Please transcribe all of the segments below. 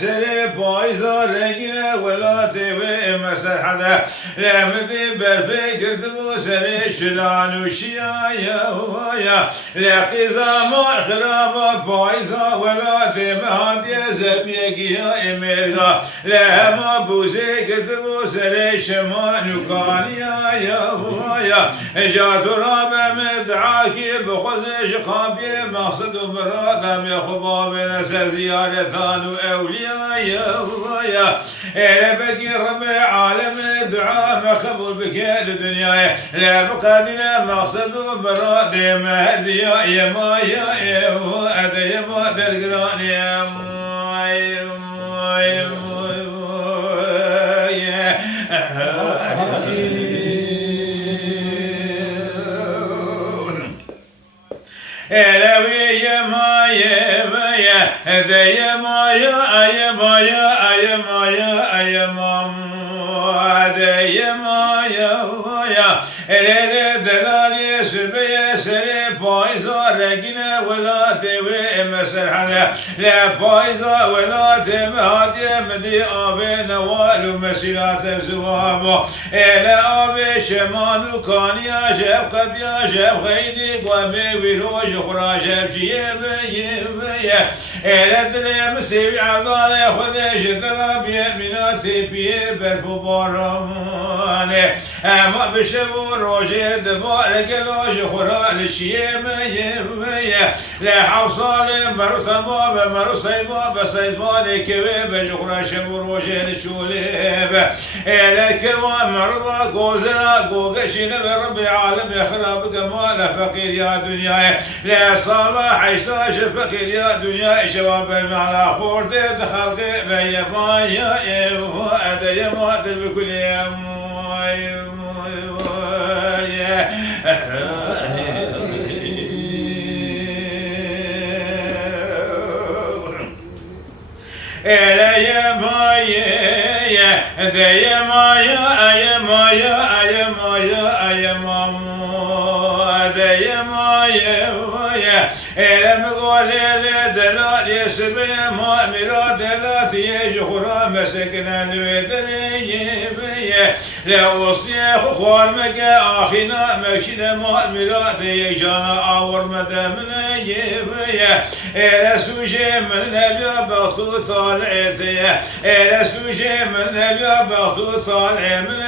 سري بايزا رجنا ولا تبي مسر حدا لمدي بالفكر تبو سري شلان وشيا هوايا لقيذا ما خراب بايزا ولا تبي هادي زبيقيا اميرغا لما بوزي كتبو سري شمان وكانيا يا هوايا جات راب مدعاكي بخزش قابي مقصد برادم يا خباب ناس زيارة وأولياء يا إلى بقي ربي عالم دعاء مقبول بك الدنيا لا بقدنا مقصد برادي مهدي يا ما يا أدي يا ما درقران يا Elevi yemaya maya deyemaya ayemaya ayemaya ayemam deyemaya ya elele delali sübeye sere payza regine vela tevi meserhane la payza vela tevi hadiye medi abi nevalu mesilat evzuvabu ele abi şemanu kaniya şefkat ya şefkaydi ve viroj خراج بجيبه يبيه الدنيا مسيب عضالة خذ جدرا بيميناتي بيه برفو بارمانه اما بشبو روجه دبار قلوج خرال شيبه يبيه لحوصال مرو ثماب مرو صيباب صيبان كوي بجخرا شبو روجه لشوليبه لكوا مرضى قوزنا قوقشين بربي عالم يخرب كمال فقير يا دنيا لا صباح عيشاش فقير يا دنيا شباب المعنى خورد دخلت بيا فايا هذا يا مادر بكل يوم إلا يا مايا ذا يا مايا يا مايا يا مايا يا ماما ذا يا مايا إلا مقول دلال يسبي ما مراد لا في جخرا مسكنا الودني لا وصي خوار مكا آخنا مكشنا ما مراد يجانا أور مدامنا إلا سوجي من نبيا بطو طالعتي إلا سوجي من نبيا بطو طالع من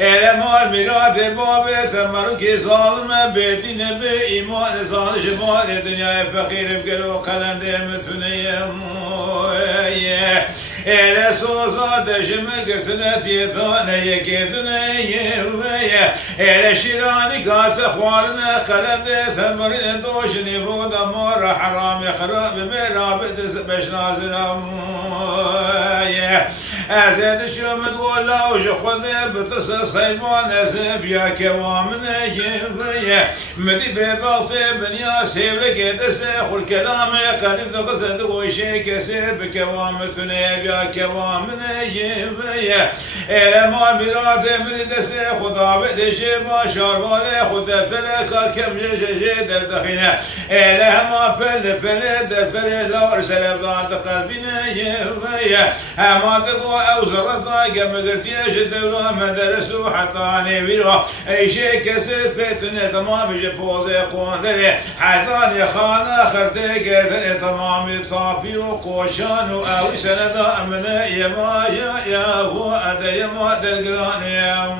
إلا ما مراد بابي تمركي ظالمة بيتنا بإيمان ظالش مال الدنيا فقير بقلو قلن ديمتني إلى صوصات جمقتنا تيثانا يكيدنا إلى شيراني كات أخوارنا قلن دي ثمرين دوشني بودا مار حرام خراب مرابط بش نازرام أزيد شو متقول لا وجخذ بتصل صيبان أزيب يا كوامنا مدي بباطي بنيا سيب لك دسخ والكلام قريب نقصد وشي كسير بكوامتنا يا كوامنا إلى ما مراد مدي دسخ وضابط جيبا شاربالي خدفتلك كم جيجي دخينا إلى ما بل دفتلي لا رسل بضاد قلبنا ما تقوى أوزرتنا قم قلتيش الدولة مدرسو حطاني بيروح أي شيء كسرت بيتنا تمام جبوزي قوندري حطاني خانة خرتي قردني تمام طابي وقوشان وأوي سنة أمنا يا هو أدى يما دقراني يا